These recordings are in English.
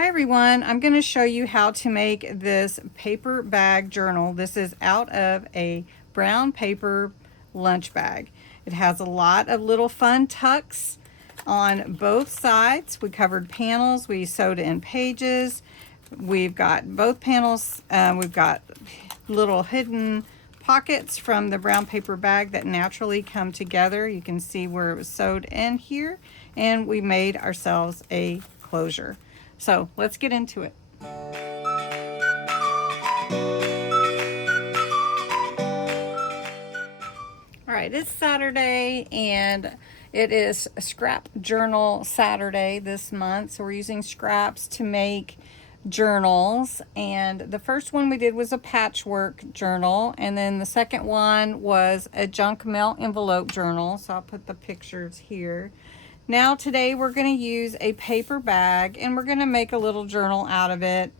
Hi everyone, I'm going to show you how to make this paper bag journal. This is out of a brown paper lunch bag. It has a lot of little fun tucks on both sides. We covered panels, we sewed in pages. We've got both panels, we've got little hidden pockets from the brown paper bag that naturally come together. You can see where it was sewed in here, and we made ourselves a closure. So let's get into it. All right, it's Saturday and it is Scrap Journal Saturday this month. So we're using scraps to make journals. And the first one we did was a patchwork journal. And then the second one was a junk mail envelope journal. So I'll put the pictures here. Now today we're going to use a paper bag and we're going to make a little journal out of it.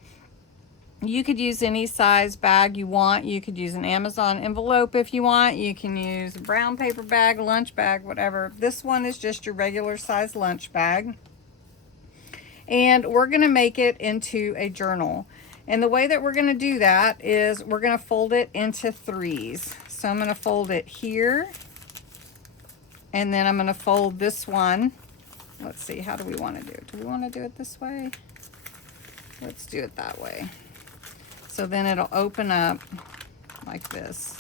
You could use any size bag you want. You could use an Amazon envelope if you want. You can use a brown paper bag, lunch bag, whatever. This one is just your regular size lunch bag. And we're going to make it into a journal. And the way that we're going to do that is we're going to fold it into threes. So I'm going to fold it here. And then I'm going to fold this one. Let's see, how do we want to do it? Do we want to do it this way? Let's do it that way. So then it'll open up like this.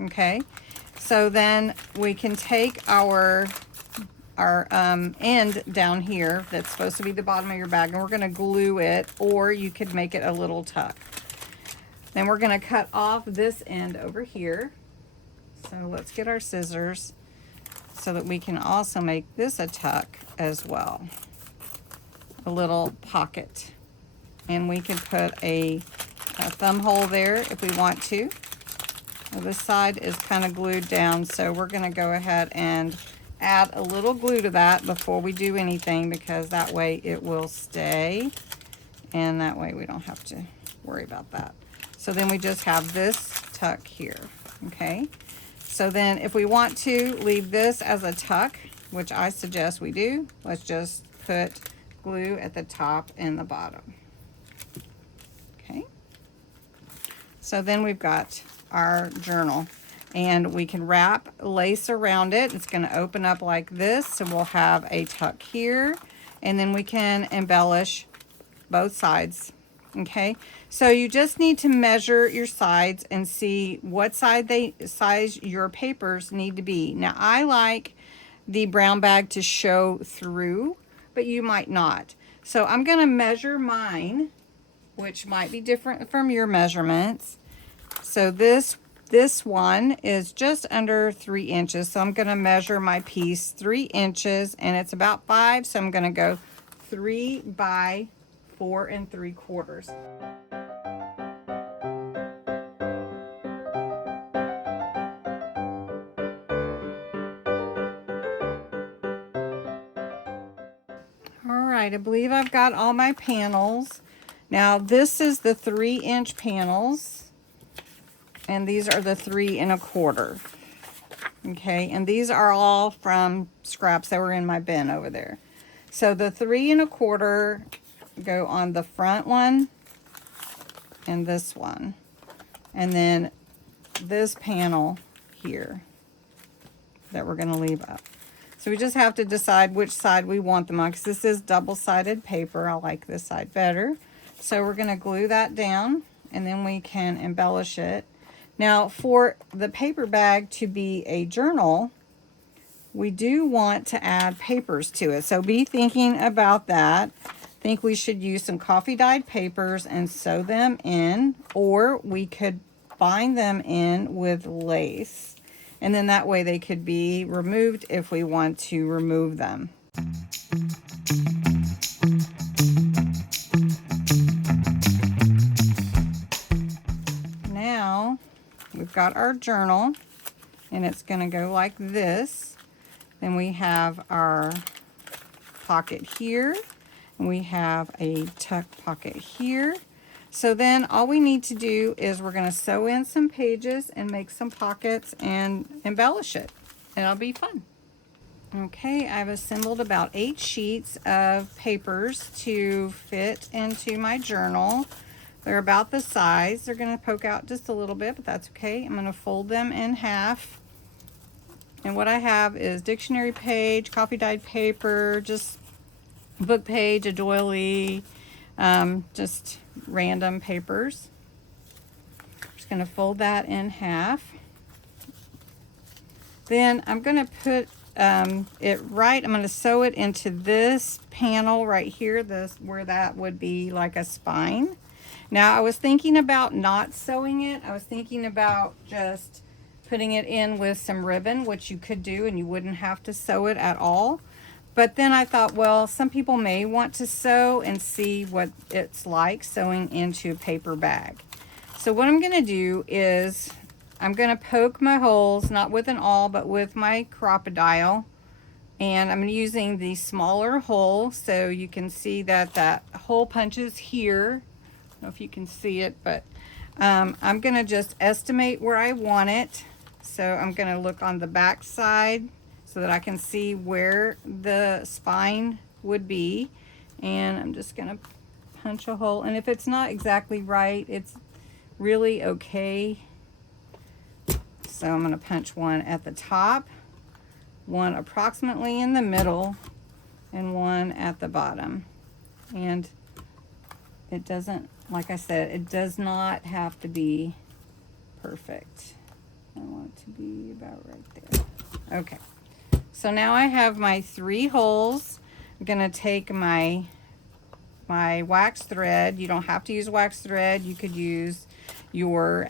Okay. So then we can take our end down here that's supposed to be the bottom of your bag, and we're going to glue it, or you could make it a little tuck. Then we're going to cut off this end over here. So let's get our scissors so that we can also make this a tuck as well. A little pocket. And we can put a thumb hole there if we want to. Well, this side is kind of glued down, so we're going to go ahead and add a little glue to that before we do anything, because that way it will stay, and that way we don't have to worry about that. So then we just have this tuck here. Okay. So then if we want to leave this as a tuck, which I suggest we do, let's just put glue at the top and the bottom. Okay. So then we've got our journal, and we can wrap lace around it. It's going to open up like this, so we'll have a tuck here, and then we can embellish both sides. Okay, so you just need to measure your sides and see what size your papers need to be. Now, I like the brown bag to show through, but you might not. So I'm going to measure mine, which might be different from your measurements. So this one is just under 3 inches. So I'm going to measure my piece 3 inches, and it's about 5. So I'm going to go 3 by 4 3/4. All right, I believe I've got all my panels. Now this is the 3-inch panels, and these are the 3 1/4. Okay, and these are all from scraps that were in my bin over there. So the 3 1/4 go on the front one and this one, and then this panel here that we're going to leave up. So we just have to decide which side we want them on, because this is double-sided paper. I like this side better. So we're going to glue that down, and then we can embellish it. Now, for the paper bag to be a journal, we do want to add papers to it. So be thinking about that. I think we should use some coffee dyed papers and sew them in, or we could bind them in with lace, and then that way they could be removed if we want to remove them. Now we've got our journal, and it's going to go like this. Then we have our pocket here. We have a tuck pocket here. So then all we need to do is we're going to sew in some pages and make some pockets and embellish it. And it'll be fun. Okay, I've assembled about 8 sheets of papers to fit into my journal. They're about the size. They're going to poke out just a little bit, but that's okay. I'm going to fold them in half. And what I have is dictionary page, coffee dyed paper, just book page, a doily, just random papers. Just going to fold that in half. Then I'm going to put I'm going to sew it into this panel right here, where that would be like a spine. Now I was thinking about not sewing it. I was thinking about just putting it in with some ribbon, which you could do and you wouldn't have to sew it at all. But then I thought, well, some people may want to sew and see what it's like sewing into a paper bag. So what I'm going to do is I'm going to poke my holes, not with an awl, but with my crocodile. And I'm using the smaller hole so you can see that that hole punches here. I don't know if you can see it, but I'm going to just estimate where I want it. So I'm going to look on the back side so that I can see where the spine would be. And I'm just going to punch a hole. And if it's not exactly right, it's really okay. So I'm going to punch one at the top, one approximately in the middle, and one at the bottom. And it doesn't, like I said, it does not have to be perfect. I want it to be about right there. Okay, so now I have my 3 holes. I'm gonna take my wax thread. You don't have to use wax thread. You could use your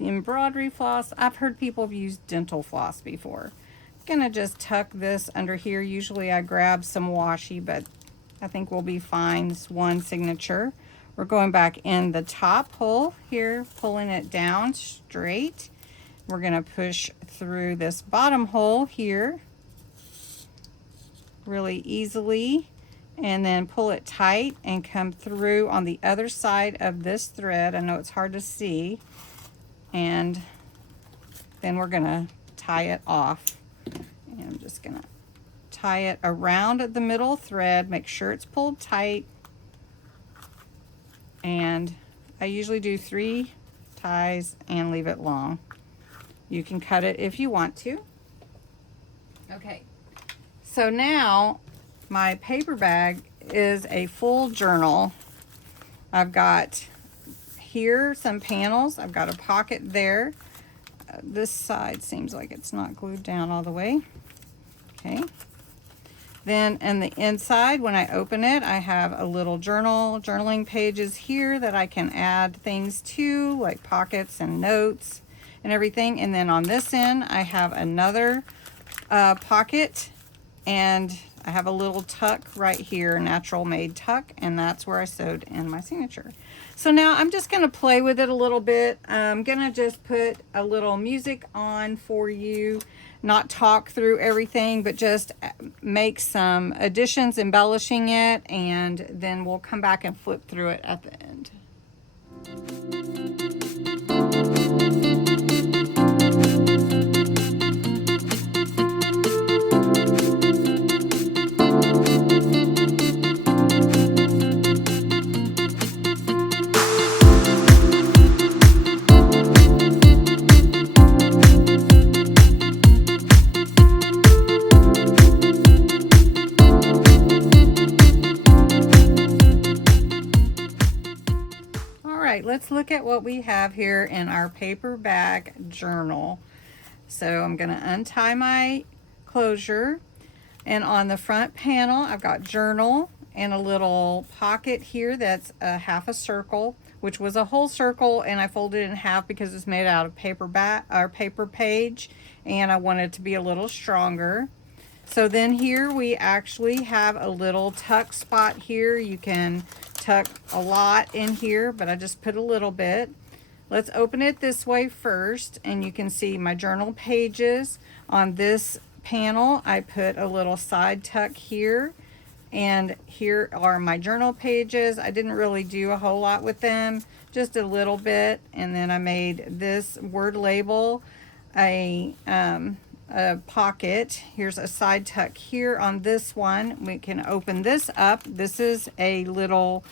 embroidery floss. I've heard people have used dental floss before. I'm gonna just tuck this under here. Usually I grab some washi, but I think we'll be fine. This one signature. We're going back in the top hole here, pulling it down straight. We're gonna push through this bottom hole here really easily, and then pull it tight and come through on the other side of this thread. I know it's hard to see. And then we're gonna tie it off. And I'm just gonna tie it around the middle thread, make sure it's pulled tight. And I usually do 3 ties and leave it long. You can cut it if you want to. Okay, so now my paper bag is a full journal. I've got here some panels. I've got a pocket there. This side seems like it's not glued down all the way. Okay. Then on the inside, when I open it, I have a little journaling pages here that I can add things to, like pockets and notes and everything. And then on this end, I have another pocket, and I have a little tuck right here, natural made tuck, and that's where I sewed in my signature. So now I'm just going to play with it a little bit. I'm going to just put a little music on for you, not talk through everything, but just make some additions, embellishing it, and then we'll come back and flip through it at the end. Let's look at what we have here in our paper bag journal. So I'm going to untie my closure, and on the front panel I've got journal and a little pocket here that's a half a circle, which was a whole circle, and I folded it in half because it's made out of paper page, and I wanted it to be a little stronger. So then here we actually have a little tuck spot here. You can tuck a lot in here, but I just put a little bit. Let's open it this way first, and you can see my journal pages. On this panel, I put a little side tuck here, and here are my journal pages. I didn't really do a whole lot with them, just a little bit, and then I made this word label a a pocket. Here's a side tuck here on this one. We can open this up. This is a little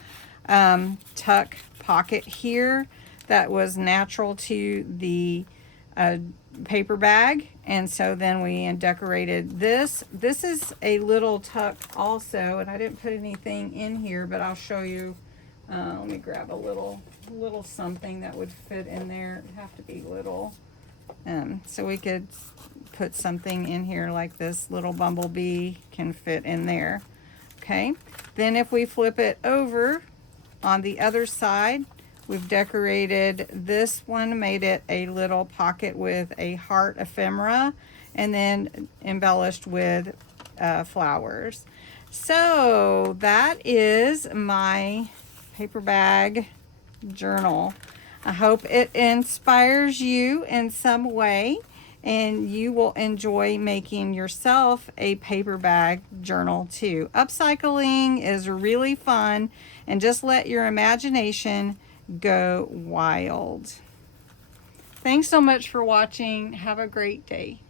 tuck pocket here that was natural to the paper bag, and so then we decorated this. This is a little tuck also, and I didn't put anything in here, but I'll show you. Let me grab a little something that would fit in there. It'd have to be little. So we could put something in here like this little bumblebee can fit in there. Okay, then if we flip it over on the other side, we've decorated this one, made it a little pocket with a heart ephemera, and then embellished with flowers. So that is my paper bag journal. I hope it inspires you in some way and you will enjoy making yourself a paper bag journal too. Upcycling is really fun, and just let your imagination go wild. Thanks so much for watching. Have a great day.